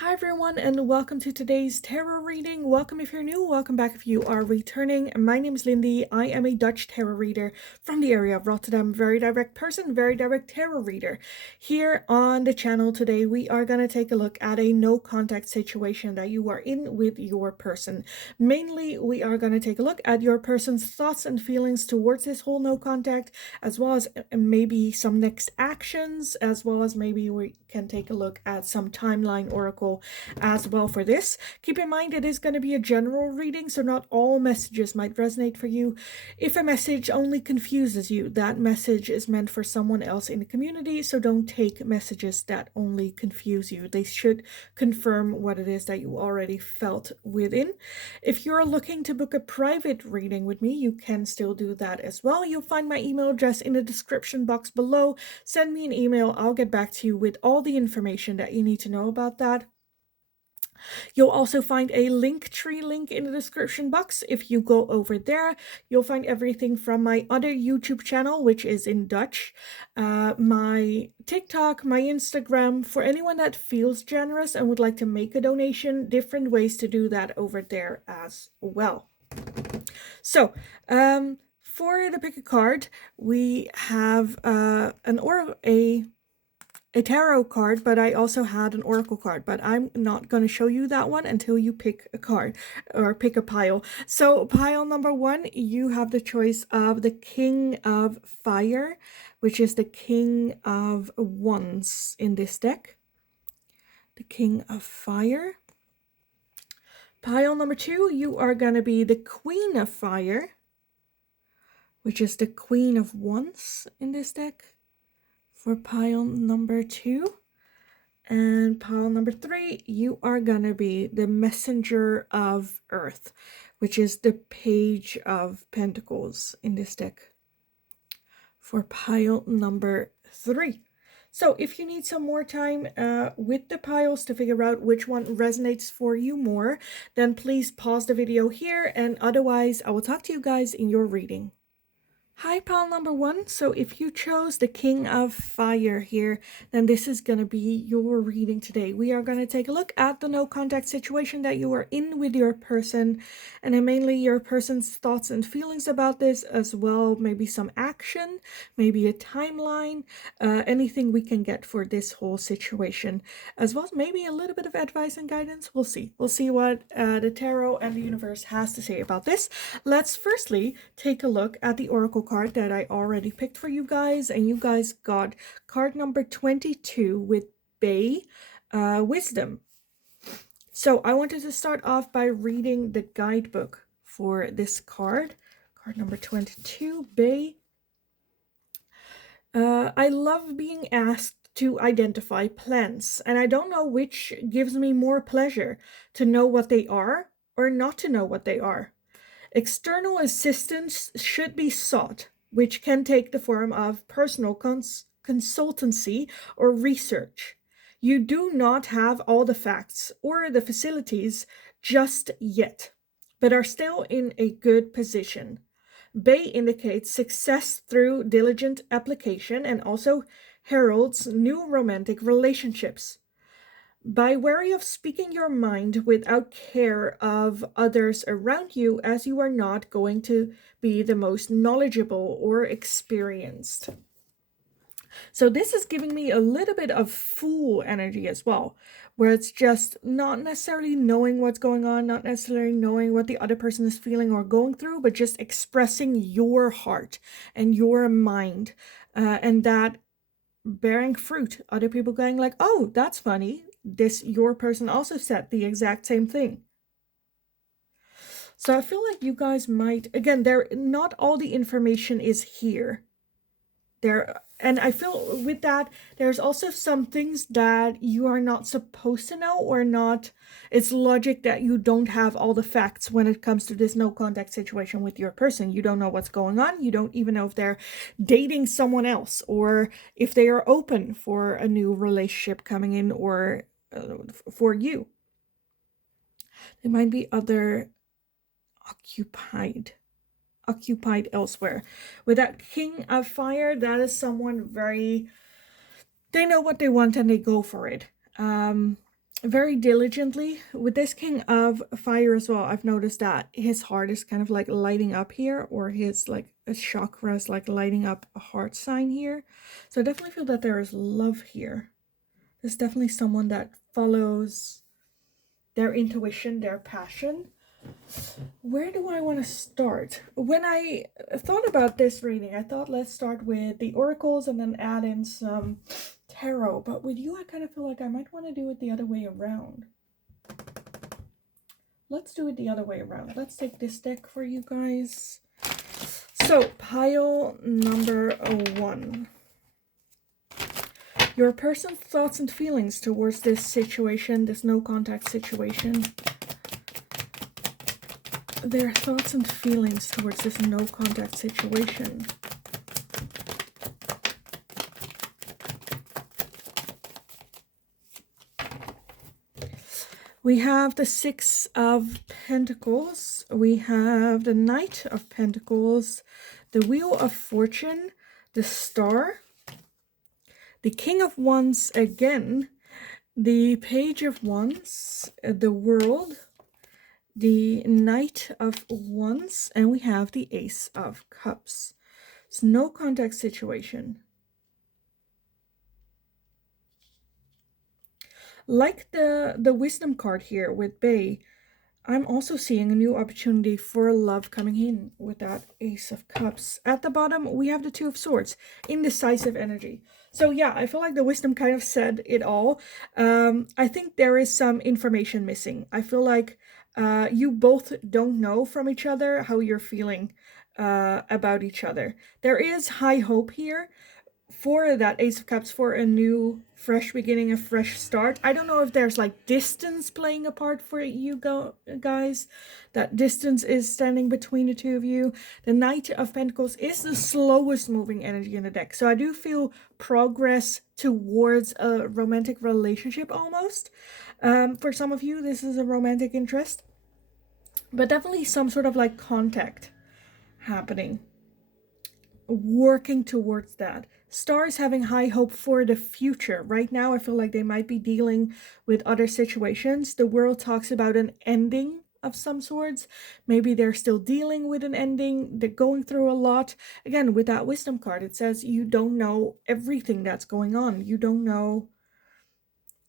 Hi everyone, and welcome to today's tarot reading. Welcome if you're new, welcome back if you are returning. My name is Lindy. I am a Dutch tarot reader from the area of Rotterdam. Very direct person, very direct tarot reader. Here on the channel today, we are going to take a look at a no contact situation that you are in with your person. Mainly, we are going to take a look at your person's thoughts and feelings towards this whole no contact, as well as maybe some next actions, as well as maybe we can take a look at some timeline oracle as well for this. Keep in mind it is going to be a general reading, so not all messages might resonate for you. If a message only confuses you, that message is meant for someone else in the community, so don't take messages that only confuse you. They should confirm what it is that you already felt within. If you're looking to book a private reading with me, you can still do that as well. You'll find my email address in the description box below. Send me an email. I'll get back to you with all the information that you need to know about that. You'll also find a Linktree link in the description box. If you go over there, you'll find everything from my other YouTube channel, which is in Dutch, my TikTok, my Instagram. For anyone that feels generous and would like to make a donation, different ways to do that over there as well. So, for the pick a card, we have a tarot card, but I also had an oracle card, but I'm not going to show you that one until you pick a card or pick a pile. So pile number one, you have the choice of the King of Fire, which is the King of Wands in this deck. The King of Fire. Pile number two, you are going to be the Queen of Fire, which is the Queen of Wands in this deck. For pile number two. And pile number three, you are gonna be the Messenger of Earth, which is the Page of Pentacles in this deck. For pile number three. So if you need some more time with the piles to figure out which one resonates for you more, then please pause the video here, and otherwise I will talk to you guys in your reading. Hi, pile number one. So if you chose the King of Fire here, then this is going to be your reading today. We are going to take a look at the no contact situation that you are in with your person, and then mainly your person's thoughts and feelings about this, as well maybe some action, maybe a timeline, anything we can get for this whole situation, as well as maybe a little bit of advice and guidance. We'll see. We'll see what the tarot and the universe has to say about this. Let's firstly take a look at the oracle card that I already picked for you guys, and you guys got card number 22 with Bay Wisdom. So I wanted to start off by reading the guidebook for this card number 22, Bay. I love being asked to identify plans, and I don't know which gives me more pleasure, to know what they are or not to know what they are. External assistance should be sought, which can take the form of personal consultancy or research. You do not have all the facts or the facilities just yet, but are still in a good position. Bay indicates success through diligent application and also heralds new romantic relationships. By wary of speaking your mind without care of others around you, as you are not going to be the most knowledgeable or experienced. So this is giving me a little bit of Fool energy as well, where it's just not necessarily knowing what's going on, not necessarily knowing what the other person is feeling or going through, but just expressing your heart and your mind, and that bearing fruit. Other people going like, oh, that's funny. Your person also said the exact same thing. So I feel like you guys might, again, not all the information is here. And I feel with that, there's also some things that you are not supposed to know, or not. It's logic that you don't have all the facts when it comes to this no contact situation with your person. You don't know what's going on. You don't even know if they're dating someone else, or if they are open for a new relationship coming in, or for you. There might be other occupied elsewhere. With that King of Fire, that is someone they know what they want and they go for it. very diligently. With this King of Fire as well, I've noticed that his heart is kind of like lighting up here, or his like a chakra is like lighting up a heart sign here. So I definitely feel that there is love here. There's definitely someone that follows their intuition, their passion. Where do I want to start? When I thought about this reading, I thought let's start with the oracles and then add in some tarot. But with you, I kind of feel like I might want to do it the other way around. Let's do it the other way around. Let's take this deck for you guys. So, pile number 1. Your person's thoughts and feelings towards this situation, this no contact situation. Their thoughts and feelings towards this no contact situation. We have the Six of Pentacles. We have the Knight of Pentacles, the Wheel of Fortune, the Star, the King of Wands again, the Page of Wands, the World, the Knight of Wands, and we have the Ace of Cups. It's no contact situation. Like the Wisdom card here with Bay, I'm also seeing a new opportunity for love coming in with that Ace of Cups. At the bottom, we have the Two of Swords, indecisive energy. So yeah, I feel like the Wisdom kind of said it all. I think there is some information missing. I feel like you both don't know from each other how you're feeling about each other. There is high hope here for that Ace of Cups, for a new fresh beginning, a fresh start. I don't know if there's like distance playing a part for you guys. That distance is standing between the two of you. The Knight of Pentacles is the slowest moving energy in the deck. So I do feel progress towards a romantic relationship almost. For some of you, this is a romantic interest. But definitely some sort of like contact happening. Working towards that. Star is having high hope for the future. Right now, I feel like they might be dealing with other situations. The World talks about an ending of some sorts. Maybe they're still dealing with an ending. They're going through a lot. Again, with that Wisdom card, it says you don't know everything that's going on. You don't know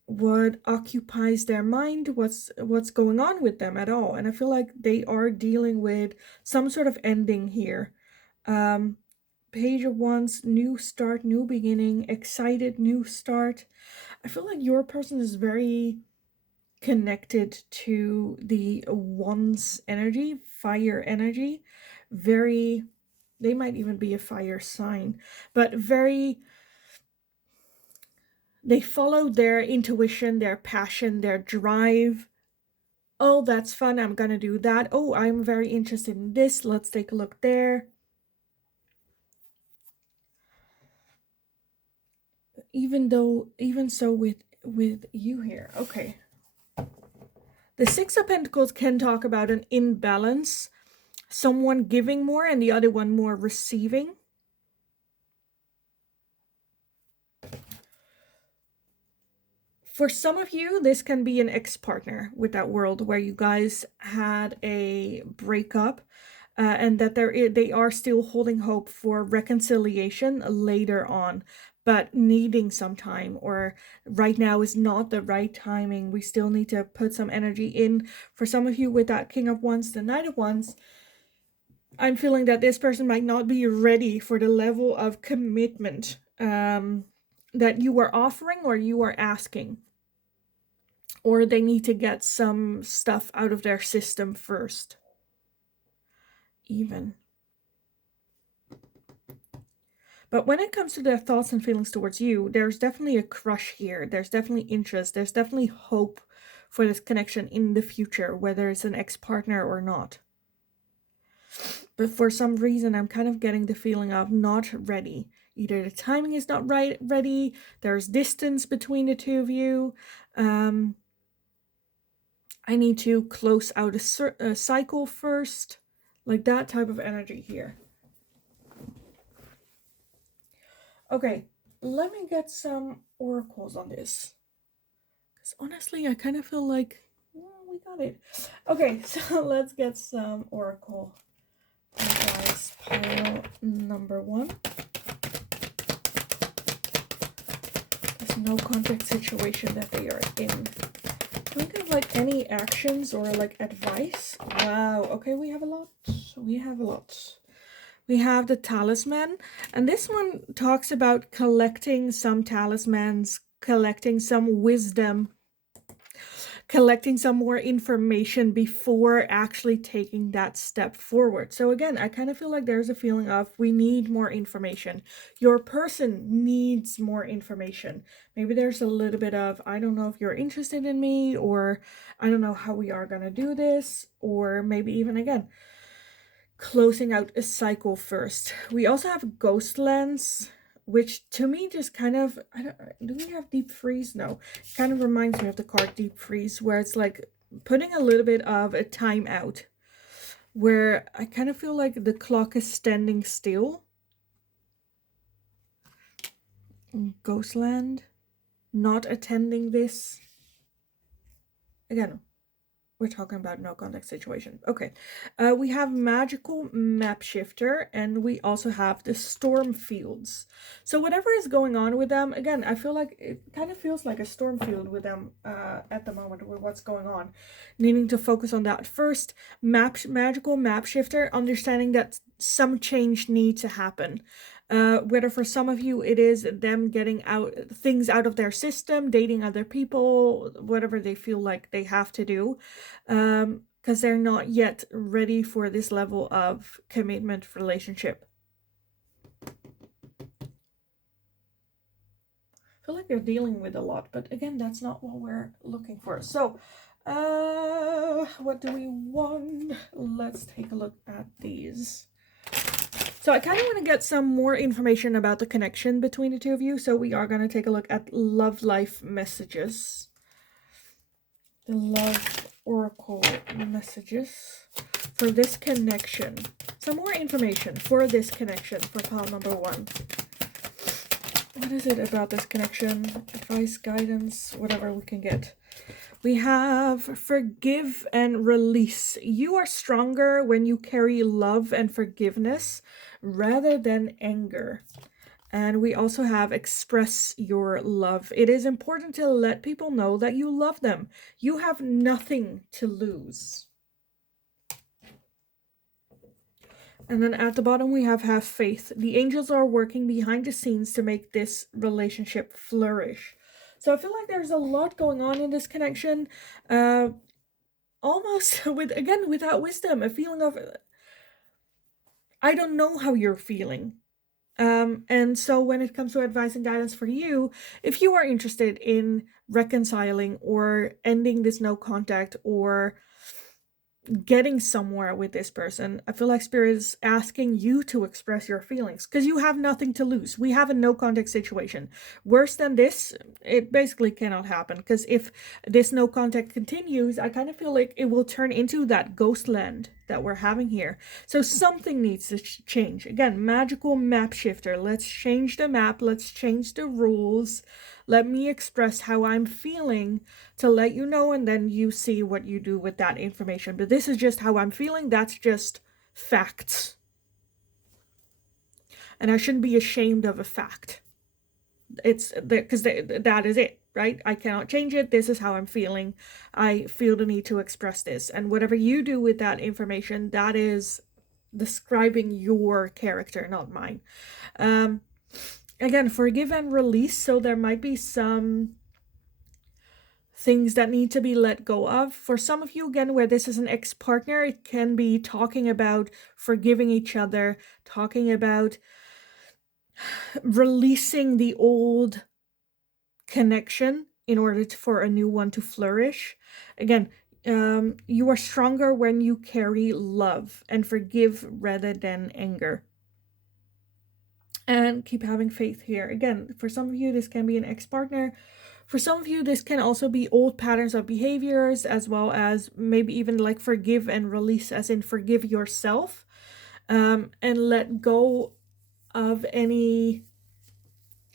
what occupies their mind, what's going on with them at all. And I feel like they are dealing with some sort of ending here. Page of Wands, new start, new beginning, excited, new start. I feel like your person is very connected to the Wands energy, fire energy. Very, they might even be a fire sign, but very, they follow their intuition, their passion, their drive. Oh, that's fun. I'm gonna do that. Oh, I'm very interested in this. Let's take a look there. Even so with you here. Okay. The Six of Pentacles can talk about an imbalance, someone giving more and the other one more receiving. For some of you, this can be an ex-partner with that World, where you guys had a breakup, and that they are still holding hope for reconciliation later on, but needing some time, or right now is not the right timing. We still need to put some energy in. For some of you with that King of Wands, the Knight of Wands, I'm feeling that this person might not be ready for the level of commitment that you are offering or you are asking. Or they need to get some stuff out of their system first. Even. But when it comes to their thoughts and feelings towards you, there's definitely a crush here. There's definitely interest. There's definitely hope for this connection in the future, whether it's an ex-partner or not. But for some reason, I'm kind of getting the feeling of not ready. Either the timing is not ready, there's distance between the two of you. I need to close out a cycle first. Like that type of energy here. Okay, let me get some oracles on this. Honestly, I kind of feel like, well, we got it. Okay, so let's get some oracle advice. Pile number 1. There's no contact situation that they are in. Can we get like any actions or like advice? Wow. Okay, we have a lot. We have a lot. We have the talisman, and this one talks about collecting some talismans, collecting some wisdom, collecting some more information before actually taking that step forward. So again, I kind of feel like there's a feeling of we need more information. Your person needs more information. Maybe there's a little bit of, I don't know if you're interested in me, or I don't know how we are going to do this, or maybe even again, closing out a cycle first. We also have ghost lens, which to me just kind of, do we have deep freeze? No, kind of reminds me of the card deep freeze, where it's like putting a little bit of a time out, where I kind of feel like the clock is standing still. Ghostland, not attending this. Again, we're talking about no contact situation. Okay. We have magical map shifter, and we also have the storm fields. So whatever is going on with them, again, I feel like it kind of feels like a storm field with them at the moment with what's going on. Needing to focus on that first. Magical map shifter, understanding that some change needs to happen. Whether for some of you it is them getting things out of their system, dating other people, whatever they feel like they have to do, because they're not yet ready for this level of commitment relationship. I feel like they're dealing with a lot, but again, that's not what we're looking for. So what do we want? Let's take a look at these. So I kind of want to get some more information about the connection between the two of you. So we are going to take a look at love life messages. The love oracle messages for this connection. Some more information for this connection for pile number 1. What is it about this connection? Advice, guidance, whatever we can get. We have forgive and release. You are stronger when you carry love and forgiveness rather than anger. And we also have express your love. It is important to let people know that you love them. You have nothing to lose. And then at the bottom we have faith. The angels are working behind the scenes to make this relationship flourish. So I feel like there's a lot going on in this connection. Almost without wisdom, a feeling of, I don't know how you're feeling. And so when it comes to advice and guidance for you, if you are interested in reconciling or ending this no contact or getting somewhere with this person, I feel like Spirit is asking you to express your feelings because you have nothing to lose. We have a no contact situation. Worse than this, it basically cannot happen, because if this no contact continues, I kind of feel like it will turn into that ghost land that we're having here. So something needs to change. Again, magical map shifter. Let's change the map. Let's change the rules. Let me express how I'm feeling to let you know, and then you see what you do with that information. But this is just how I'm feeling. That's just facts. And I shouldn't be ashamed of a fact. It's because that is it, right? I cannot change it. This is how I'm feeling. I feel the need to express this. And whatever you do with that information, that is describing your character, not mine. Again, forgive and release. So there might be some things that need to be let go of. For some of you, again, where this is an ex-partner, it can be talking about forgiving each other, talking about releasing the old connection in order for a new one to flourish. Again, you are stronger when you carry love and forgive rather than anger. And keep having faith here. Again, for some of you, this can be an ex-partner. For some of you, this can also be old patterns of behaviors, as well as maybe even like forgive and release, as in forgive yourself, and let go of any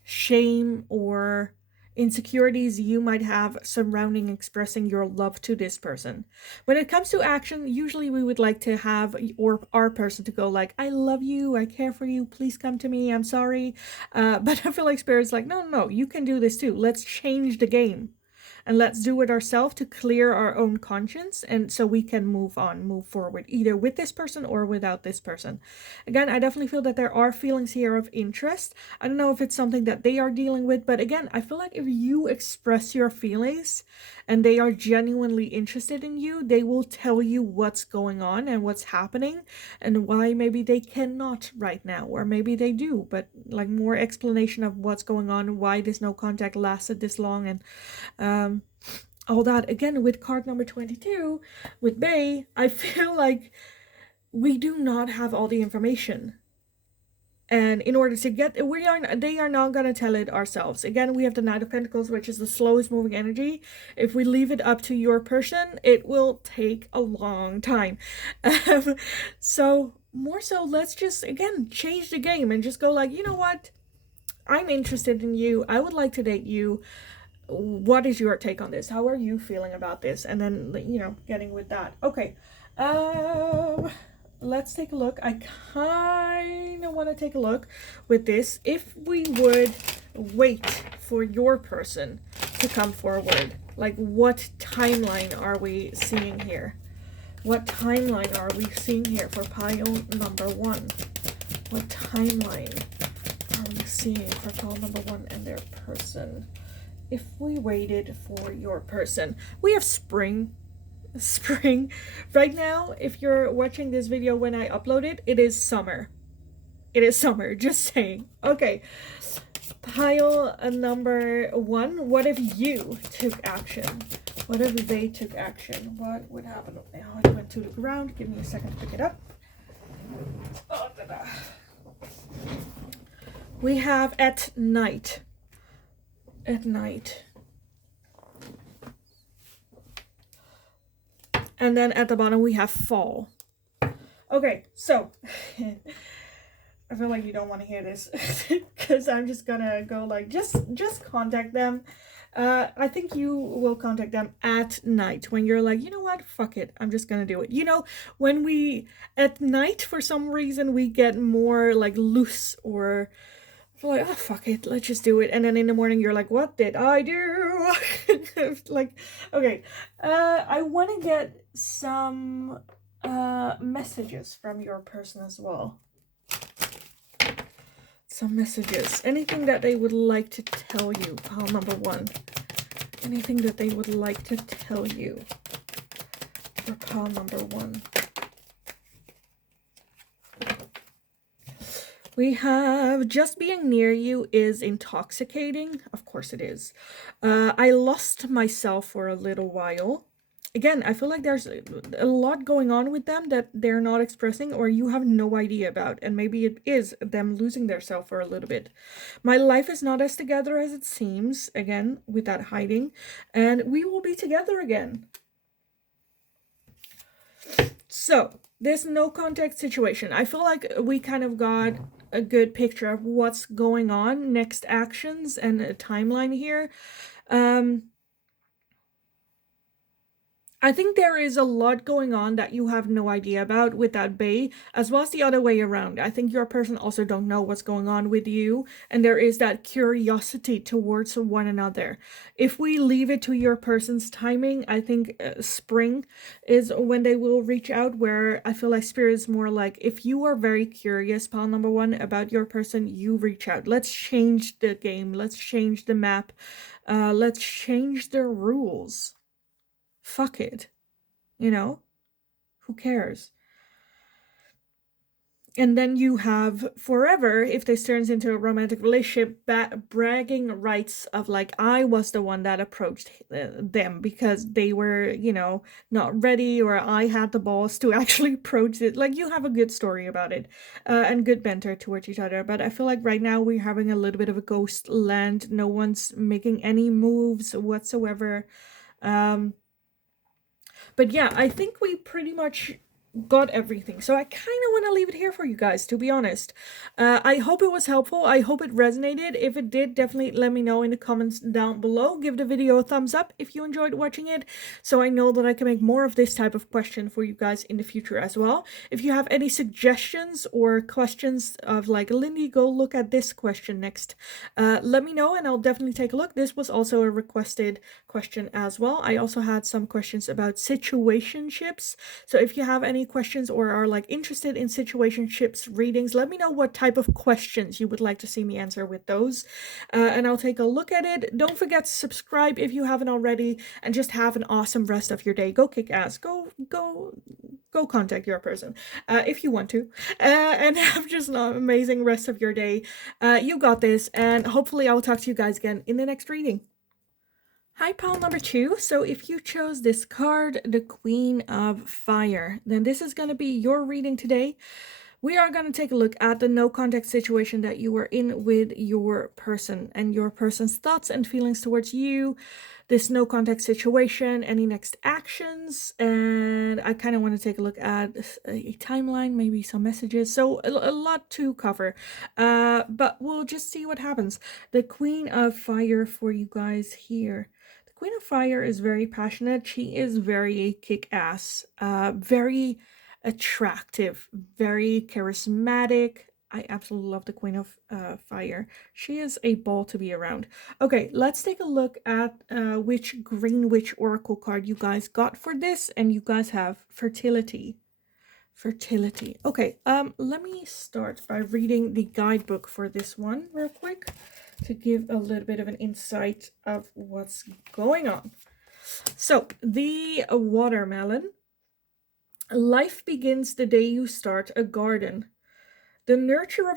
shame or insecurities you might have surrounding expressing your love to this person. When it comes to action, usually we would like to have our person to go like, I love you, I care for you, please come to me, I'm sorry. But I feel like Spirit's like, no, no, no, you can do this too. Let's change the game. And let's do it ourselves to clear our own conscience, and so we can move on, move forward, either with this person or without this person. Again, I definitely feel that there are feelings here of interest. I don't know if it's something that they are dealing with, but again, I feel like if you express your feelings and they are genuinely interested in you, they will tell you what's going on and what's happening and why maybe they cannot right now, or maybe they do, but like more explanation of what's going on, why this no contact lasted this long, and all that. Again, with card number 22 with Bay, I feel like we do not have all the information, and in order to get they are not going to tell it ourselves. Again, we have the Knight of Pentacles, which is the slowest moving energy. If we leave it up to your person, it will take a long time. So more so, let's just again change the game and just go like, you know what, I'm interested in you, I would like to date you. What is your take on this? How are you feeling about this? And then, you know, getting with that. Okay. Let's take a look. I kind of want to take a look with this. If we would wait for your person to come forward, like what timeline are we seeing here? What timeline are we seeing here for pile number 1? What timeline are we seeing for pile number 1 and their person? If we waited for your person, we have spring. Right now, if you're watching this video when I upload it, it is summer. It is summer, just saying. Okay, pile number 1. What if you took action? What if they took action? What would happen? Oh, it went to the ground. Give me a second to pick it up. Oh, da-da. We have at night. At night. And then at the bottom we have fall. Okay, so I feel like you don't want to hear this because I'm just gonna go like just contact them. I think you will contact them at night when you're like, you know what, fuck it, I'm just gonna do it. You know, when we at night for some reason we get more like loose, or like, oh fuck it, let's just do it, and then in the morning you're like, what did I do? Like, okay, I want to get some messages from your person as well. Some messages, anything that they would like to tell you, pile number 1. Anything that they would like to tell you for pile number 1. We have just being near you is intoxicating. Of course it is. I lost myself for a little while. Again, I feel like there's a lot going on with them that they're not expressing, or you have no idea about. And maybe it is them losing their self for a little bit. My life is not as together as it seems. Again, with that hiding. And we will be together again. So, this no contact situation. I feel like we kind of got a good picture of what's going on, next actions, and a timeline here. I think there is a lot going on that you have no idea about with that Bay, as well as the other way around. I think your person also don't know what's going on with you, and there is that curiosity towards one another. If we leave it to your person's timing, I think spring is when they will reach out, where I feel like Spirit is more like, if you are very curious, pile number 1, about your person, you reach out. Let's change the game. Let's change the map. Let's change the rules. Fuck it, you know, who cares? And then you have forever, if this turns into a romantic relationship, bragging rights of like, I was the one that approached them because they were, you know, not ready, or I had the balls to actually approach it. Like, you have a good story about it, and good banter towards each other. But I feel like right now we're having a little bit of a ghost land. No one's making any moves whatsoever. But yeah, I think we pretty much got everything. So I kind of want to leave it here for you guys, to be honest. I hope it was helpful. I hope it resonated. If it did, definitely let me know in the comments down below. Give the video a thumbs up if you enjoyed watching it, so I know that I can make more of this type of question for you guys in the future as well. If you have any suggestions or questions of like, Lindy, go look at this question next, let me know and I'll definitely take a look. This was also a requested question as well. I also had some questions about situationships. So if you have any questions or are like interested in situationships readings, let me know what type of questions you would like to see me answer with those, and I'll take a look at it. Don't forget to subscribe if you haven't already, and just have an awesome rest of your day. Go kick ass. Go contact your person if you want to, and have just an amazing rest of your day. You got this, and hopefully I'll talk to you guys again in the next reading. Hi, pile number 2. So if you chose this card, the Queen of Fire, then this is going to be your reading today. We are going to take a look at the no contact situation that you were in with your person and your person's thoughts and feelings towards you, this no contact situation, any next actions, and I kind of want to take a look at a timeline, maybe some messages. So a lot to cover, but we'll just see what happens. The Queen of Fire for you guys here. The Queen of Fire is very passionate. She is very kick-ass, very attractive, very charismatic. I absolutely love the Queen of Fire. She is a ball to be around. Okay, let's take a look at which Green Witch Oracle card you guys got for this, and you guys have Fertility. Fertility. Okay, let me start by reading the guidebook for this one real quick to give a little bit of an insight of what's going on. So, the watermelon. Life begins the day you start a garden. The nurture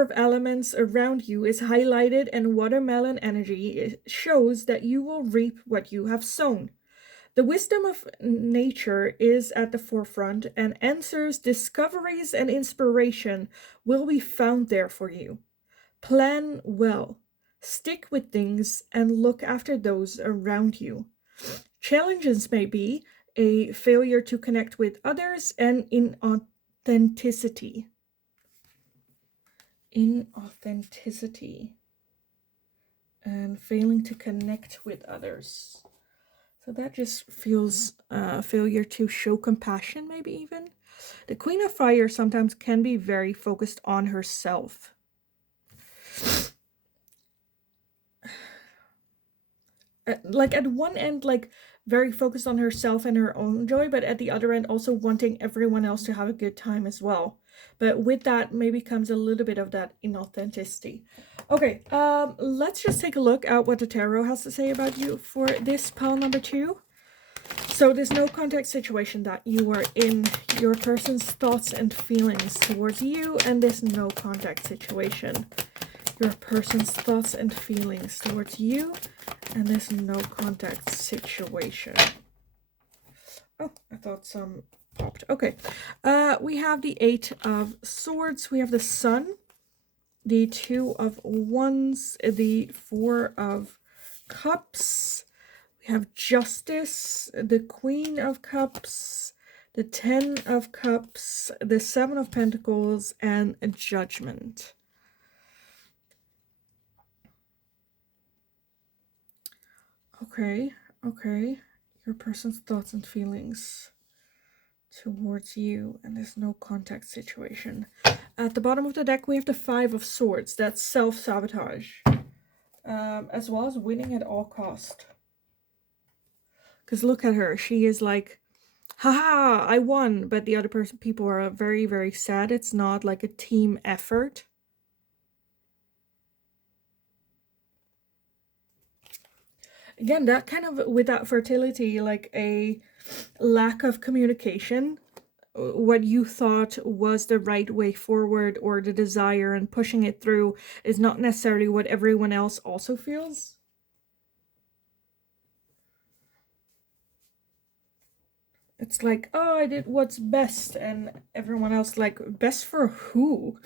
of elements around you is highlighted, and watermelon energy shows that you will reap what you have sown. The wisdom of nature is at the forefront, and answers, discoveries, and inspiration will be found there for you. Plan well, stick with things, and look after those around you. Challenges may be a failure to connect with others and inauthenticity. Inauthenticity. And failing to connect with others. So that just feels failure to show compassion, maybe even. The Queen of Fire sometimes can be very focused on herself. Like at one end, like very focused on herself and her own joy, but at the other end also wanting everyone else to have a good time as well. But with that maybe comes a little bit of that inauthenticity. Okay, let's just take a look at what the tarot has to say about you for this pile number 2. So this no contact situation that you are in, your person's thoughts and feelings towards you, and this no contact situation, your person's thoughts and feelings towards you, and this no contact situation. Oh, I thought some popped. Okay, we have the 8 of Swords, we have the Sun, the 2 of Wands, the 4 of Cups, we have Justice, the Queen of Cups, the 10 of Cups, the 7 of Pentacles, and Judgment. Okay, your person's thoughts and feelings towards you, and there's no contact situation. At the bottom of the deck, we have the 5 of Swords. That's self-sabotage, as well as winning at all cost. Because look at her. She is like, haha, I won. But the other people are very, very sad. It's not like a team effort. Again, that kind of, with that fertility, like a lack of communication. What you thought was the right way forward or the desire and pushing it through is not necessarily what everyone else also feels. It's like, oh, I did what's best, and everyone else like, best for who?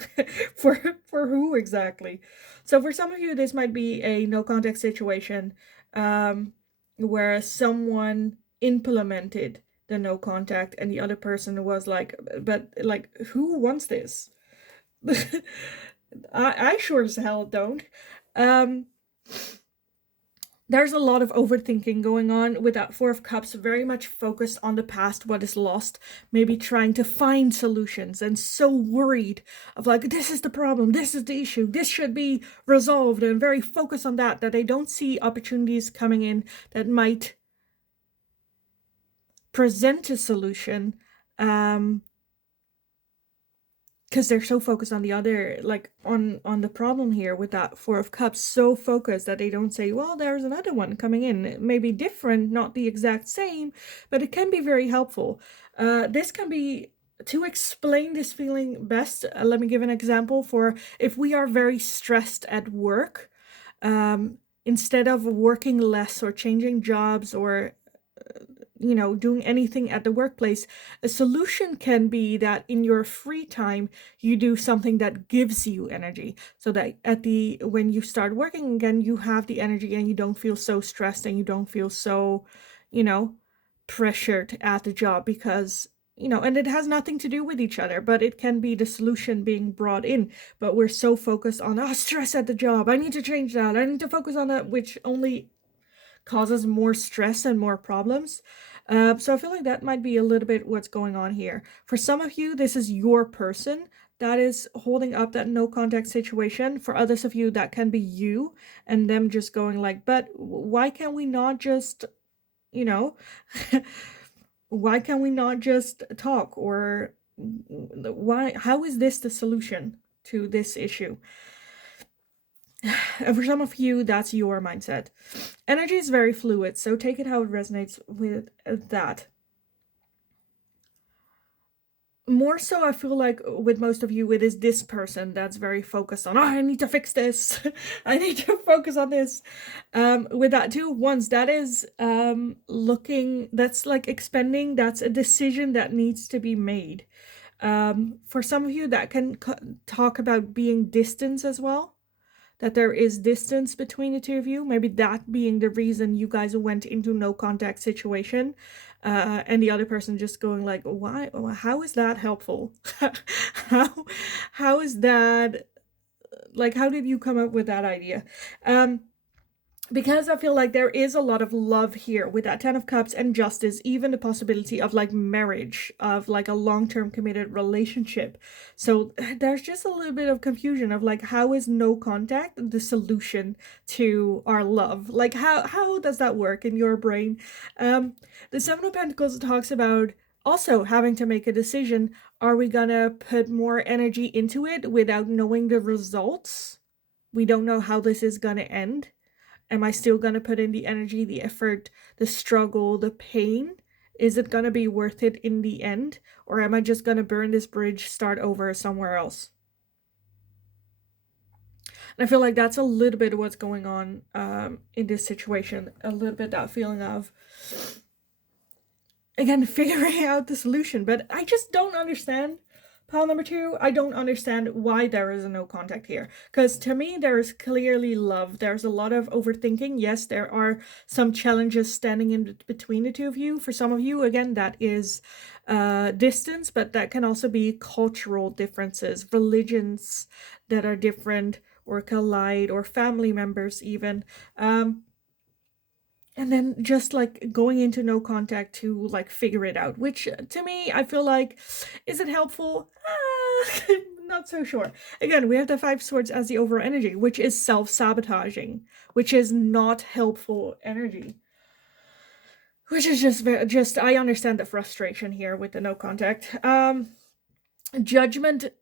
for who exactly? So for some of you, this might be a no contact situation, where someone implemented the no contact, and the other person was like, but like, who wants this? I sure as hell don't. Um, there's a lot of overthinking going on with that Four of Cups, very much focused on the past, what is lost, maybe trying to find solutions, and so worried of like, this is the problem, this is the issue, this should be resolved, and very focused on that they don't see opportunities coming in that might present a solution. Because they're so focused on the other, like on the problem here with that Four of Cups, so focused that they don't say, well, there's another one coming in. It may be different, not the exact same, but it can be very helpful. This can be, to explain this feeling best, let me give an example for if we are very stressed at work, instead of working less or changing jobs or doing anything at the workplace, a solution can be that in your free time, you do something that gives you energy, so that when you start working again, you have the energy and you don't feel so stressed and you don't feel so, pressured at the job because, and it has nothing to do with each other, but it can be the solution being brought in. But we're so focused on, stress at the job. I need to change that. I need to focus on that, which only causes more stress and more problems. So I feel like that might be a little bit what's going on here. For some of you, this is your person that is holding up that no contact situation. For others of you, that can be you and them just going like, but why can't we not just, why can we not just talk? Or how is this the solution to this issue? And for some of you, that's your mindset. Energy is very fluid, so take it how it resonates with that. More so, I feel like with most of you, it is this person that's very focused on, I need to fix this. I need to focus on this. With that too, once that is that's like expending, that's a decision that needs to be made. For some of you, that can talk about being distance as well. That there is distance between the two of you, maybe that being the reason you guys went into no contact situation, and the other person just going like, why, how is that helpful? how is that, like, how did you come up with that idea? Because I feel like there is a lot of love here with that Ten of Cups and Justice, even the possibility of like marriage, of like a long-term committed relationship. So there's just a little bit of confusion of like, how is no contact the solution to our love? Like, how does that work in your brain? The Seven of Pentacles talks about also having to make a decision. Are we gonna put more energy into it without knowing the results? We don't know how this is gonna end. Am I still going to put in the energy, the effort, the struggle, the pain? Is it going to be worth it in the end? Or am I just going to burn this bridge, start over somewhere else? And I feel like that's a little bit of what's going on in this situation. A little bit that feeling of, again, figuring out the solution. But I just don't understand. Pile number 2, I don't understand why there is a no contact here. Because to me, there is clearly love. There's a lot of overthinking. Yes, there are some challenges standing in between the two of you. For some of you, again, that is distance, but that can also be cultural differences, religions that are different or collide, or family members even. And then just like going into no contact to like figure it out, which to me, I feel like, is it helpful? Not so sure. Again, we have the Five Swords as the overall energy, which is self-sabotaging, which is not helpful energy. Which is just I understand the frustration here with the no contact. Judgment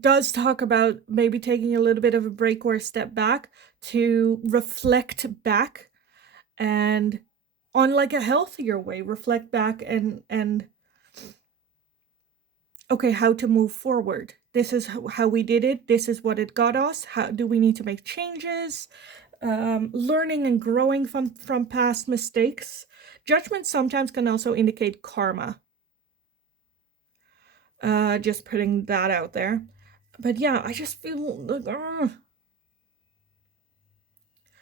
does talk about maybe taking a little bit of a break or a step back to reflect back, and on like a healthier way, reflect back and okay, how to move forward. This is how we did it. This is what it got us. How do we need to make changes? Learning and growing from past mistakes. Judgment sometimes can also indicate karma. Just putting that out there. But yeah, I just feel like,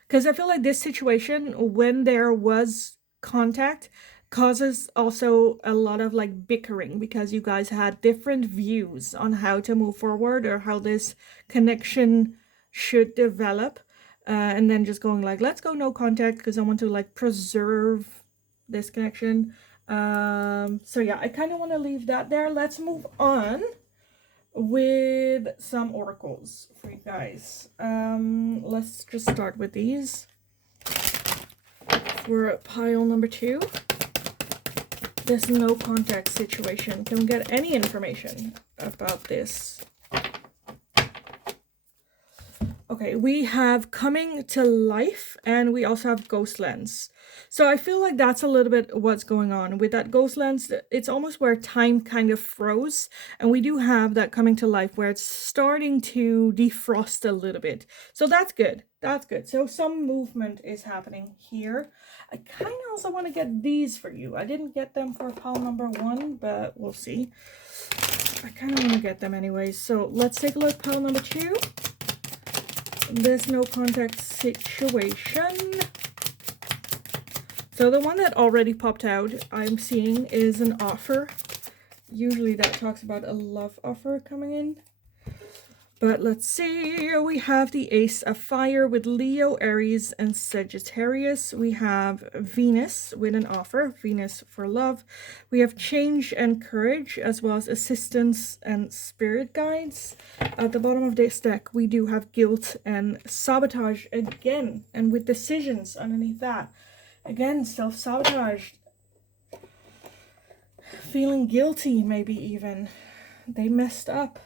because I feel like this situation, when there was contact, causes also a lot of like bickering because you guys had different views on how to move forward or how this connection should develop. And then just going like, let's go no contact because I want to like preserve this connection. So yeah, I kind of want to leave that there. Let's move on with some oracles for you guys. Let's just start with these. For pile number 2, this no contact situation. Can we get any information about this? Okay, we have coming to life, and we also have ghost lens. So I feel like that's a little bit what's going on. With that ghost lens, it's almost where time kind of froze, and we do have that coming to life where it's starting to defrost a little bit. So that's good. That's good. So some movement is happening here. I kind of also want to get these for you. I didn't get them for pile number 1, but we'll see. I kind of want to get them anyway. So let's take a look at pile number 2. This no contact situation. So the one that already popped out I'm seeing is an offer. Usually that talks about a love offer coming in. But let's see, we have the Ace of Fire with Leo, Aries, and Sagittarius. We have Venus with an offer, Venus for love. We have change and courage, as well as assistance and spirit guides. At the bottom of this deck, we do have guilt and sabotage again, and with decisions underneath that. Again, self-sabotage. Feeling guilty, maybe even. They messed up.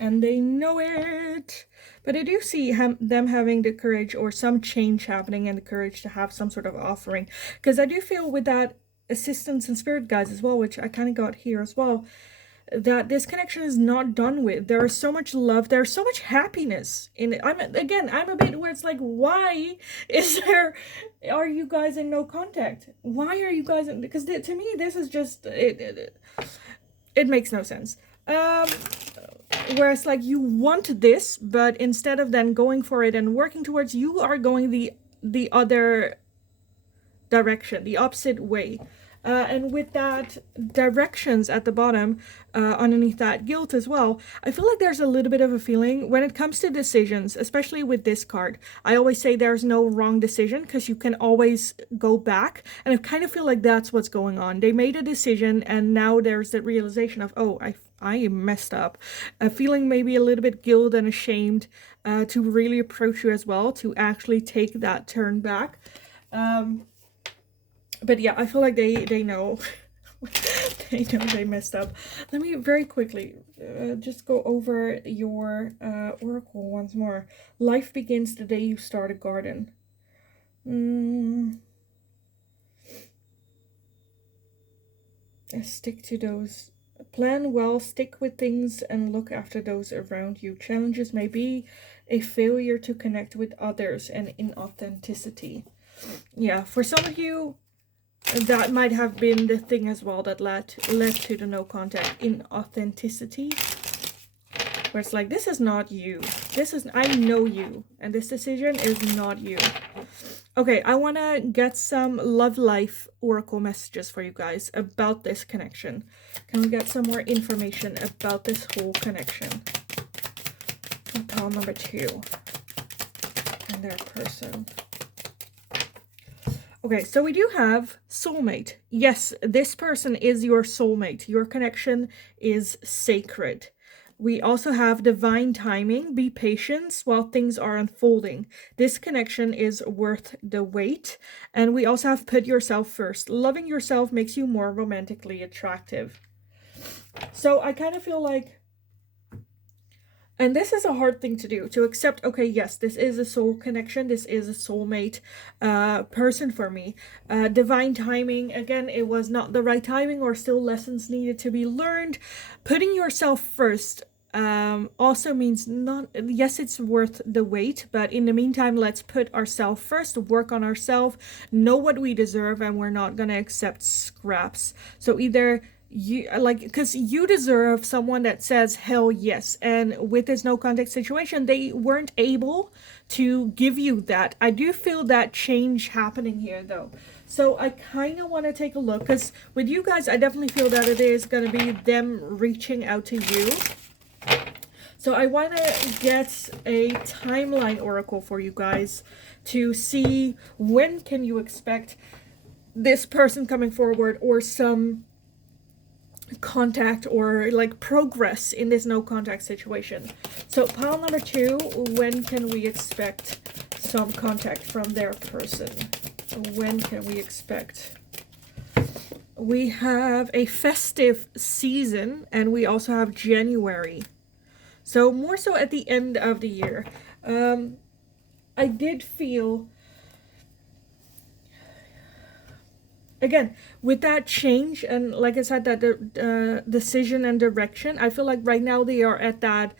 And they know it. But I do see them having the courage or some change happening and the courage to have some sort of offering. Because I do feel with that assistance and spirit guides as well, which I kind of got here as well, that this connection is not done with. There is so much love. There's so much happiness in it. I'm a bit where it's like, why are you guys in no contact? Why are you guys in, because to me, this is just, it makes no sense. Whereas like you want this, but instead of then going for it and working towards, you are going the other direction, the opposite way. And with that directions at the bottom, underneath that guilt as well, I feel like there's a little bit of a feeling when it comes to decisions, especially with this card. I always say there's no wrong decision because you can always go back. And I kind of feel like that's what's going on. They made a decision and now there's the realization of, oh, I messed up. Feeling maybe a little bit guilt and ashamed to really approach you as well, to actually take that turn back. But yeah, I feel like they know. They know they messed up. Let me very quickly just go over your oracle once more. Life begins the day you start a garden. Stick to those. Plan well, stick with things, and look after those around you. Challenges may be a failure to connect with others and inauthenticity. Yeah, for some of you, that might have been the thing as well that led to the no contact, inauthenticity. Where it's like, this is not you. I know you, and this decision is not you. Okay, I want to get some love life oracle messages for you guys about this connection. Can we get some more information about this whole connection? Pile number 2 and their person. Okay, so we do have soulmate. Yes, this person is your soulmate. Your connection is sacred. We also have divine timing. Be patient while things are unfolding. This connection is worth the wait. And we also have put yourself first. Loving yourself makes you more romantically attractive. So I kind of feel like, and this is a hard thing to do, to accept, okay, yes, this is a soul connection. This is a soulmate person for me. Divine timing, again, it was not the right timing or still lessons needed to be learned. Putting yourself first also means yes, it's worth the wait, but in the meantime, let's put ourselves first, work on ourselves, know what we deserve, and we're not going to accept scraps. So either you because you deserve someone that says hell yes, and with this no contact situation they weren't able to give you that. I do feel that change happening here though. So I kind of want to take a look, because with you guys, I definitely feel that it is going to be them reaching out to you. So I want to get a timeline oracle for you guys to see when can you expect this person coming forward, or some contact, or like progress in this no contact situation. So pile number 2, when can we expect some contact from their person? When can we expect? We have a festive season, and we also have January. So more so at the end of the year. I did feel, again, with that change, and like I said, that decision and direction, I feel like right now they are at that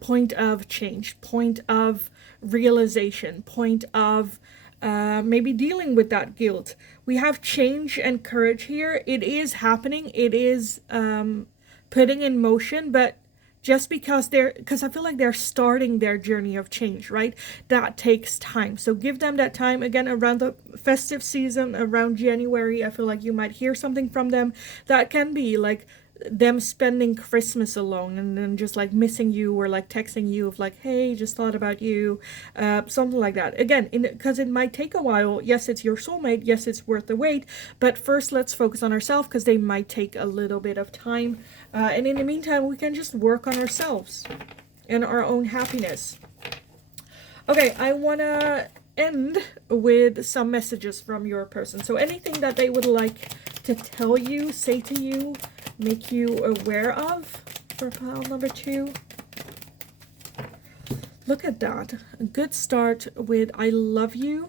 point of change, point of realization, point of maybe dealing with that guilt. We have change and courage here. It is happening. It is putting in motion, but just because I feel like they're starting their journey of change, right? That takes time. So give them that time. Again, around the festive season, around January, I feel like you might hear something from them. That can be like them spending Christmas alone, and then just like missing you, or like texting you of like, hey, just thought about you, something like that. Again, because it might take a while. Yes, it's your soulmate. Yes, it's worth the wait. But first, let's focus on ourselves, because they might take a little bit of time. And in the meantime, we can just work on ourselves and our own happiness. Okay, I want to end with some messages from your person. So anything that they would like to tell you, say to you, make you aware of for pile number 2. Look at that. A good start with I love you.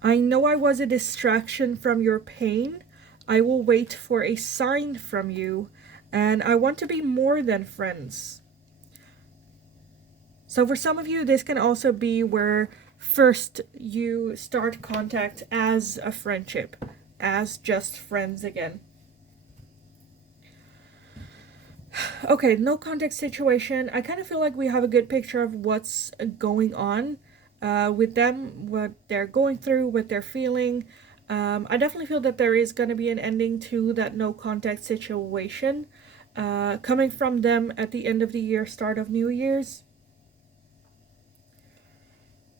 I know I was a distraction from your pain. I will wait for a sign from you. And I want to be more than friends. So for some of you, this can also be where first you start contact as a friendship, as just friends again. Okay, no contact situation. I kind of feel like we have a good picture of what's going on with them, what they're going through, what they're feeling. I definitely feel that there is going to be an ending to that no contact situation coming from them at the end of the year, start of New Year's.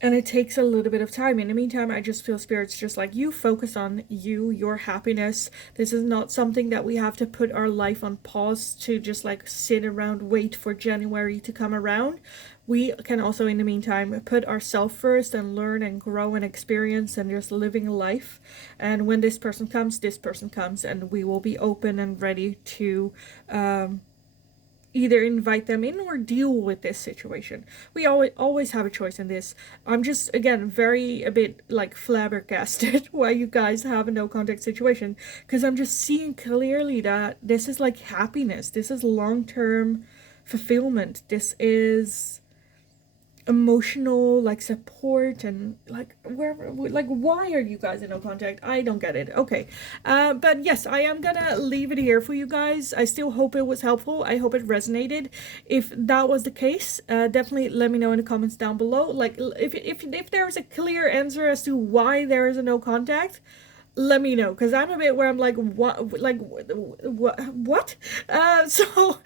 And it takes a little bit of time. In the meantime, I just feel Spirit's just like, you focus on you, your happiness. This is not something that we have to put our life on pause to just like sit around, wait for January to come around. We can also, in the meantime, put ourselves first and learn and grow and experience and just living life. And when this person comes, and we will be open and ready to either invite them in or deal with this situation. We always have a choice in this. I'm just, again, a bit like flabbergasted why you guys have a no contact situation, because I'm just seeing clearly that this is like happiness. This is long-term fulfillment. This is emotional like support, and like why are you guys in no contact? I don't get it. Okay, but yes, I am gonna leave it here for you guys. I still hope it was helpful. I hope it resonated. If that was the case, definitely let me know in the comments down below. Like if there's a clear answer as to why there is a no contact, let me know, because I'm a bit where I'm like, what? So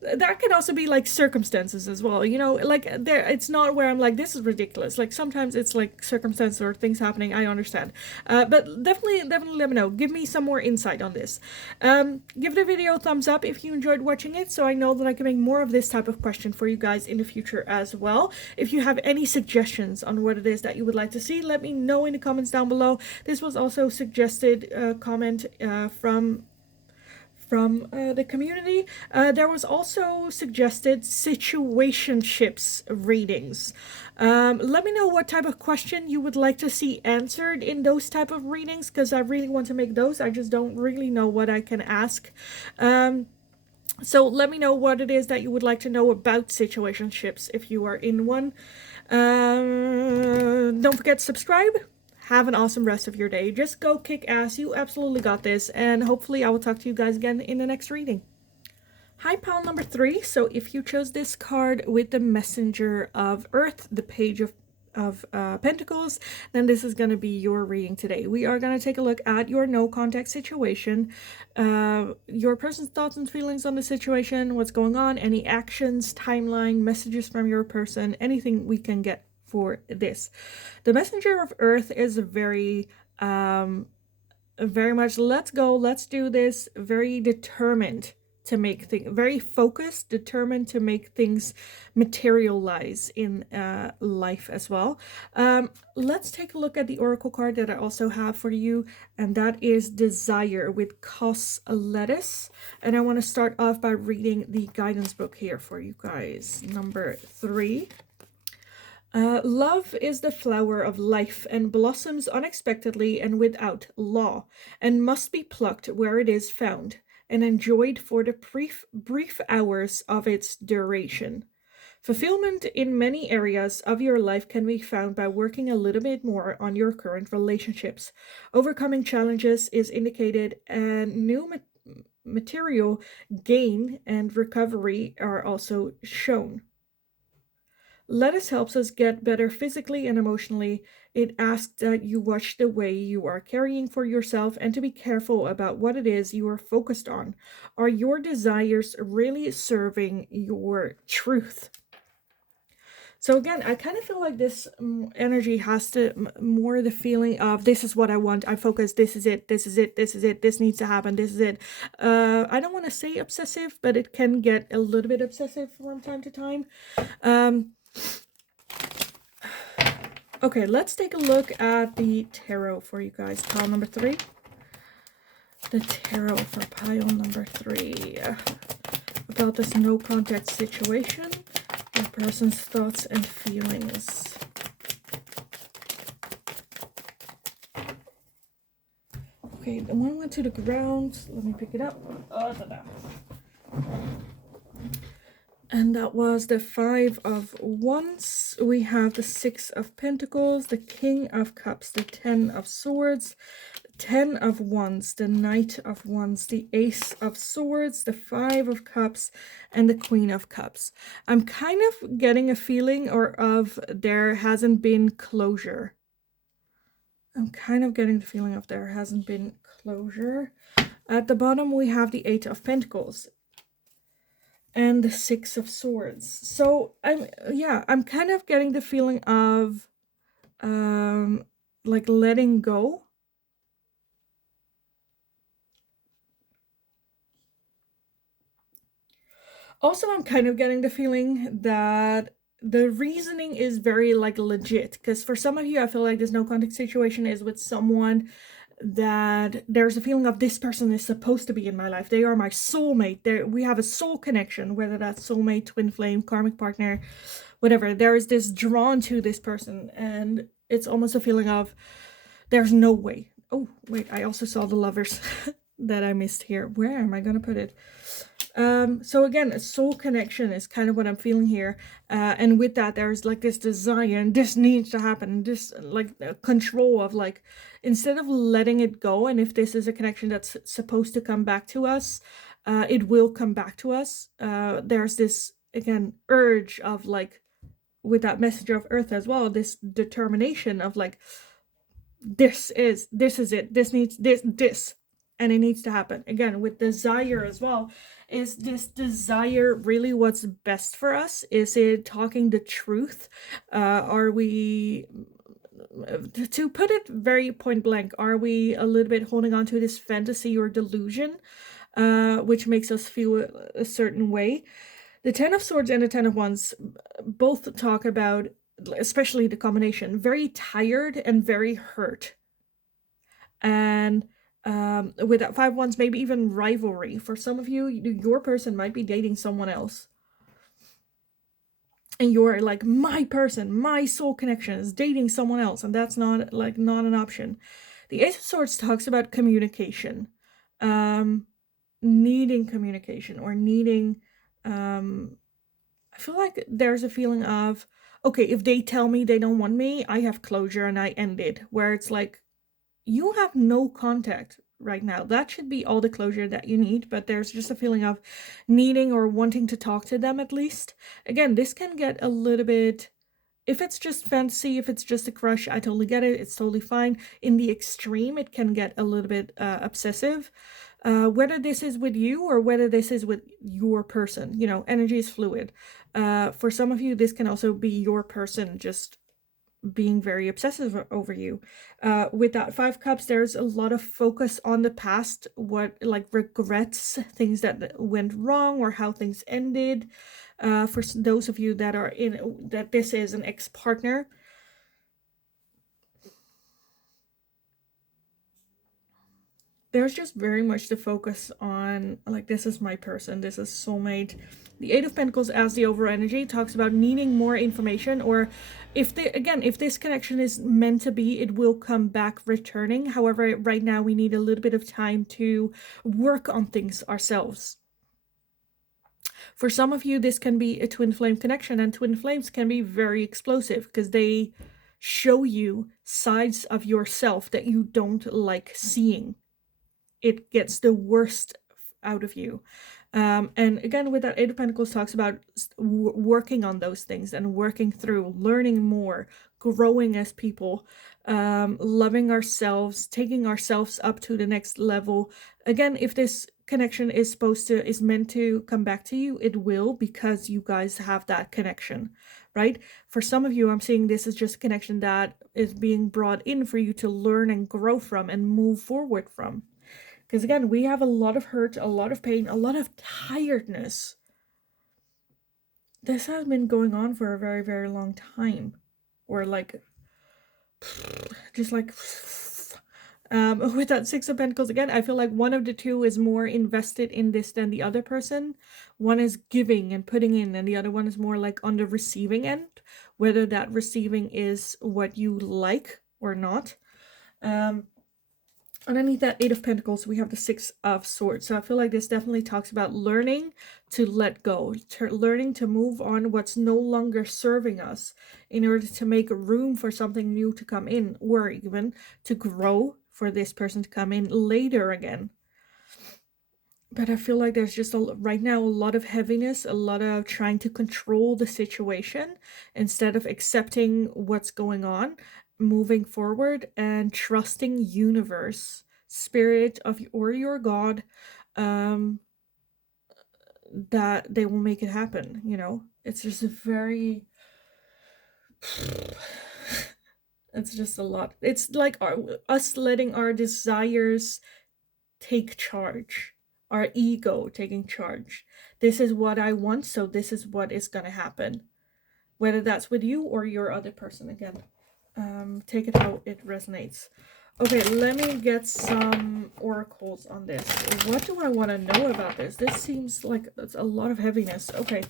that can also be like circumstances as well, you know, like it's not where I'm like, this is ridiculous. Like sometimes it's like circumstances or things happening. I understand, but definitely let me know. Give me some more insight on this. Give the video a thumbs up if you enjoyed watching it, so I know that I can make more of this type of question for you guys in the future as well. If you have any suggestions on what it is that you would like to see, let me know in the comments down below. This was also suggested comment from the community. There was also suggested situationships readings. Let me know what type of question you would like to see answered in those type of readings, because I really want to make those. I just don't really know what I can ask. So let me know what it is that you would like to know about situationships if you are in one. Don't forget to subscribe. Have an awesome rest of your day. Just go kick ass. You absolutely got this. And hopefully I will talk to you guys again in the next reading. Hi, pile number 3. So if you chose this card with the Messenger of Earth, the Page of Pentacles, then this is going to be your reading today. We are going to take a look at your no contact situation, your person's thoughts and feelings on the situation, what's going on, any actions, timeline, messages from your person, anything we can get for this. The messenger of earth is very much let's go, let's do this, very determined to make things, very focused, determined to make things materialize in life as well. Let's take a look at the oracle card that I also have for you, and that is Desire with Cos Lettuce. And I want to start off by reading the guidance book here for you guys, number 3. Love is the flower of life and blossoms unexpectedly and without law, and must be plucked where it is found, and enjoyed for the brief hours of its duration. Fulfillment in many areas of your life can be found by working a little bit more on your current relationships. Overcoming challenges is indicated, and new material gain and recovery are also shown. Lettuce helps us get better physically and emotionally. It asks that you watch the way you are caring for yourself and to be careful about what it is you are focused on. Are your desires really serving your truth? So again, I kind of feel like this energy has to more the feeling of this is what I want. I focus. This is it. This is it. This is it. This needs to happen. This is it. I don't want to say obsessive, but it can get a little bit obsessive from time to time. Okay, let's take a look at the tarot for you guys. Pile number 3. The tarot for pile number 3. About this no contact situation. Your person's thoughts and feelings. Okay, the one went to the ground. Let me pick it up. And that was the 5 of Wands. We have the 6 of Pentacles, the King of Cups, the 10 of Swords, the 10 of Wands, the Knight of Wands, the Ace of Swords, the 5 of Cups, and the Queen of Cups. I'm kind of getting a feeling of there hasn't been closure. I'm kind of getting the feeling of there hasn't been closure. At the bottom, we have the 8 of Pentacles and the 6 of Swords. So I'm kind of getting the feeling of like letting go. Also, I'm kind of getting the feeling that the reasoning is very like legit, because for some of you, I feel like this no contact situation is with someone that there's a feeling of this person is supposed to be in my life. They are my soulmate. We have a soul connection, whether that's soulmate, twin flame, karmic partner, whatever. There is this drawn to this person, and it's almost a feeling of there's no way. Oh, wait, I also saw the Lovers that I missed here. Where am I going to put it? So again, a soul connection is kind of what I'm feeling here. And with that, there's like this desire, and this needs to happen. This like control of like, instead of letting it go, and if this is a connection that's supposed to come back to us, it will come back to us. There's this, again, urge of like, with that messenger of earth as well, this determination of like, this is it. This needs this. And it needs to happen. Again, with desire as well. Is this desire really what's best for us? Is it talking the truth? Are we, to put it very point blank, are we a little bit holding on to this fantasy or delusion, which makes us feel a certain way? The 10 of Swords and the 10 of Wands both talk about, especially the combination, very tired and very hurt. And with that 5 Wands, maybe even rivalry. For some of you, your person might be dating someone else. And you're like, my person, my soul connection is dating someone else. And that's not an option. The Ace of Swords talks about communication. Needing communication, or needing, I feel like there's a feeling of, okay, if they tell me they don't want me, I have closure and I end it. Where it's like, you have no contact right now. That should be all the closure that you need, but there's just a feeling of needing or wanting to talk to them at least. Again, this can get a little bit If it's just fantasy, if it's just a crush, I totally get it. It's totally fine. In the extreme, it can get a little bit obsessive. Whether this is with you or whether this is with your person, you know, energy is fluid. For some of you, this can also be your person just being very obsessive over you. With that 5 cups, there's a lot of focus on the past, what like regrets, things that went wrong or how things ended. For those of you that are in that this is an ex-partner, there's just very much the focus on like, this is my person, this is soulmate. The 8 of Pentacles as the overall energy talks about needing more information, or if this connection is meant to be, it will come back returning. However, right now we need a little bit of time to work on things ourselves. For some of you, this can be a twin flame connection, and twin flames can be very explosive because they show you sides of yourself that you don't like seeing. It gets the worst out of you. And again, with that 8 of Pentacles talks about working on those things and working through, learning more, growing as people, loving ourselves, taking ourselves up to the next level. Again, if this connection is meant to come back to you, it will, because you guys have that connection, right? For some of you, I'm seeing this is just a connection that is being brought in for you to learn and grow from and move forward from. Because again, we have a lot of hurt, a lot of pain, a lot of tiredness. This has been going on for a very, very long time. Or like, just like, with that 6 of Pentacles, again, I feel like one of the two is more invested in this than the other person. One is giving and putting in, and the other one is more like on the receiving end. Whether that receiving is what you like or not. Underneath that 8 of Pentacles, we have the 6 of Swords. So I feel like this definitely talks about learning to let go, learning to move on what's no longer serving us in order to make room for something new to come in, or even to grow for this person to come in later again. But I feel like there's just right now a lot of heaviness, a lot of trying to control the situation instead of accepting what's going on, moving forward and trusting universe, spirit of or your God, that they will make it happen. You know, it's just a very it's just a lot. It's like us letting our desires take charge, our ego taking charge. This is what I want, so this is what is gonna happen, whether that's with you or your other person. Again, take it how it resonates. Okay, let me get some oracles on this. What do I want to know about this? This seems like it's a lot of heaviness. Okay,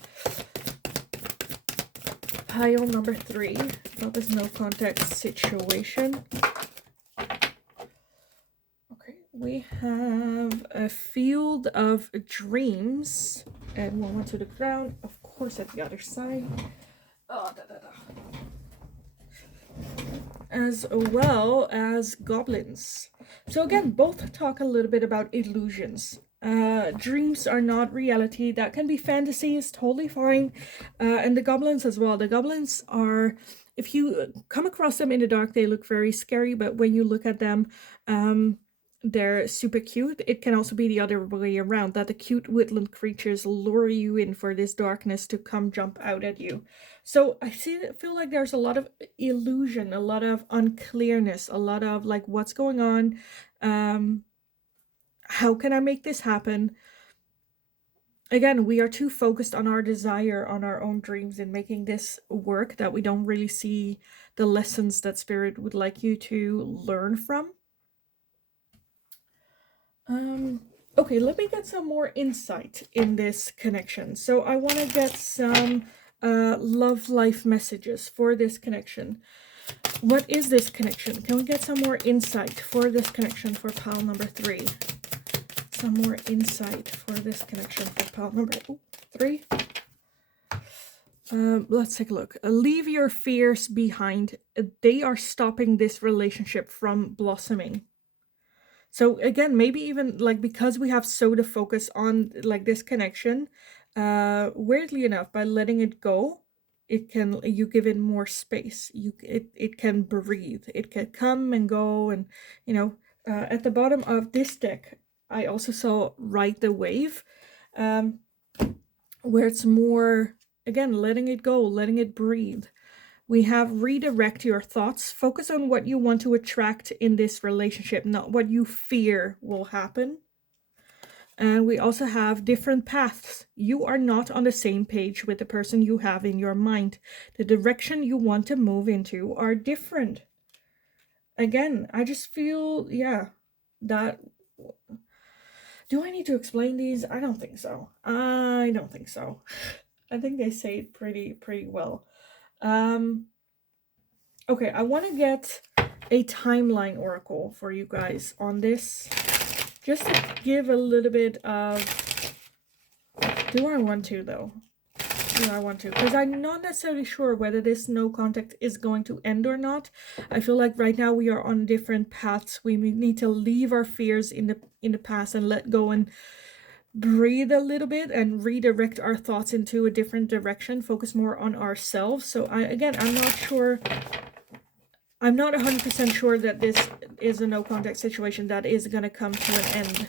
pile number 3 about this no contact situation. We have a field of dreams, and one to the ground, of course, at the other side. As well as goblins. So again, both talk a little bit about illusions. Dreams are not reality. That can be fantasy, is totally fine. And the goblins as well. The goblins are, if you come across them in the dark, they look very scary, but when you look at them, they're super cute. It can also be the other way around, that the cute woodland creatures lure you in for this darkness to come jump out at you. So I feel like there's a lot of illusion, a lot of unclearness, a lot of like, what's going on? How can I make this happen? Again, we are too focused on our desire, on our own dreams, and making this work, that we don't really see the lessons that Spirit would like you to learn from. Okay, let me get some more insight in this connection. So I want to get some love life messages for this connection. What is this connection? Can we get some more insight for this connection for pile number 3? Some more insight for this connection for pile number 3. Let's take a look. Leave your fears behind. They are stopping this relationship from blossoming. So again, maybe even like, because we have so to focus on like this connection, weirdly enough, by letting it go, you give it more space. It can breathe. It can come and go, and at the bottom of this deck, I also saw Ride the Wave, where it's more, again, letting it go, letting it breathe. We have redirect your thoughts. Focus on what you want to attract in this relationship, not what you fear will happen. And we also have different paths. You are not on the same page with the person you have in your mind. The direction you want to move into are different. Again, I just feel, yeah, that... Do I need to explain these? I don't think so. I don't think so. I think they say it pretty well. Okay, I want to get a timeline oracle for you guys on this. Just to give a little bit of... Do I want to, though? Do I want to? Because I'm not necessarily sure whether this no contact is going to end or not. I feel like right now we are on different paths. We need to leave our fears in the past and let go and breathe a little bit and redirect our thoughts into a different direction. Focus more on ourselves. So I'm not sure... I'm not 100% sure that this is a no contact situation that is going to come to an end.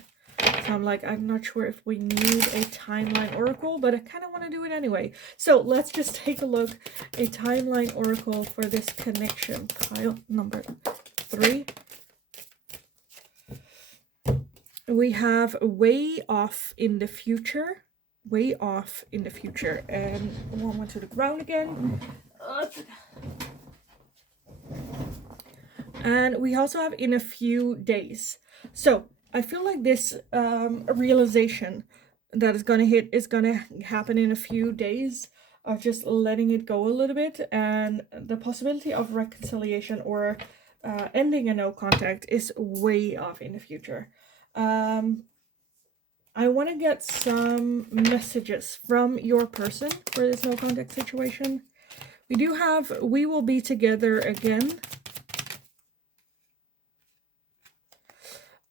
So I'm not sure if we need a timeline oracle, but I kind of want to do it anyway. So let's just take a look. A timeline oracle for this connection. Pile number 3. We have way off in the future. Way off in the future. And one went to the ground again. And we also have in a few days. So I feel like this realization that is going to happen in a few days of just letting it go a little bit, and the possibility of reconciliation or ending a no contact is way off in the future. I want to get some messages from your person for this no contact situation. We do have we will be together again.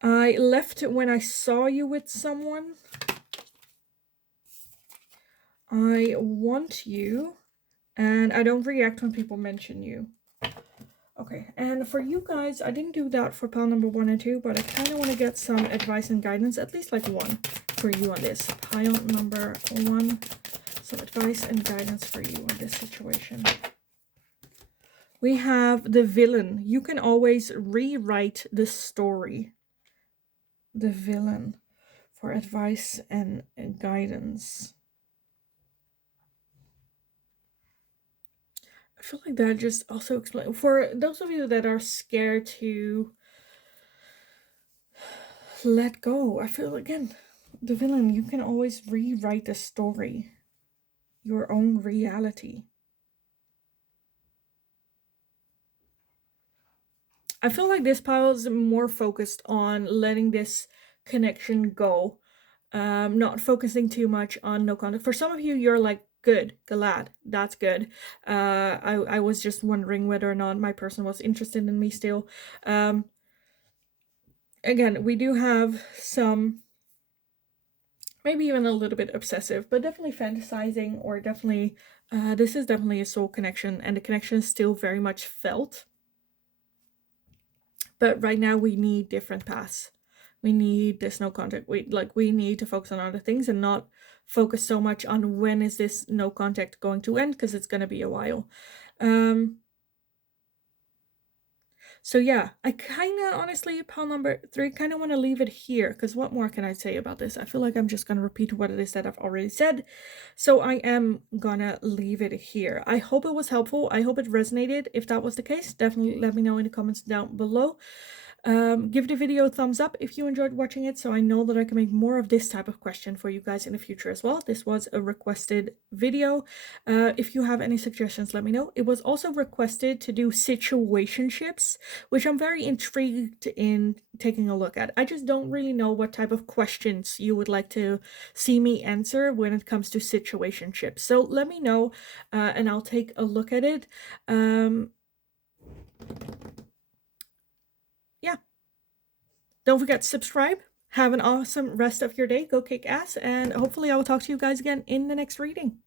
I left when I saw you with someone. I want you. And I don't react when people mention you. Okay, and for you guys, I didn't do that for pile number 1 and 2, but I kind of want to get some advice and guidance, at least like one for you on this. Pile number 1, some advice and guidance for you on this situation. We have the villain. You can always rewrite the story. The villain for advice and guidance. I feel like that just also explains, for those of you that are scared to let go, I feel, again, the villain, you can always rewrite the story, your own reality. I feel like this pile is more focused on letting this connection go, not focusing too much on no contact. For some of you, you're like, good, glad, that's good. I was just wondering whether or not my person was interested in me still. Again, we do have some, maybe even a little bit obsessive, but definitely fantasizing, or definitely, this is definitely a soul connection, and the connection is still very much felt. But right now we need different paths. We need this no contact. We need to focus on other things and not focus so much on when is this no contact going to end, because it's going to be a while. So yeah, I kind of, honestly, pile number 3, kind of want to leave it here, because what more can I say about this? I feel like I'm just going to repeat what it is that I've already said. So I am gonna leave it here. I hope it was helpful. I hope it resonated. If that was the case, definitely let me know in the comments down below. Give the video a thumbs up if you enjoyed watching it, so I know that I can make more of this type of question for you guys in the future as well. This was a requested video. If you have any suggestions, let me know. It was also requested to do situationships, which I'm very intrigued in taking a look at. I just don't really know what type of questions you would like to see me answer when it comes to situationships. So let me know, and I'll take a look at it. Yeah. Don't forget to subscribe. Have an awesome rest of your day. Go kick ass. And hopefully I will talk to you guys again in the next reading.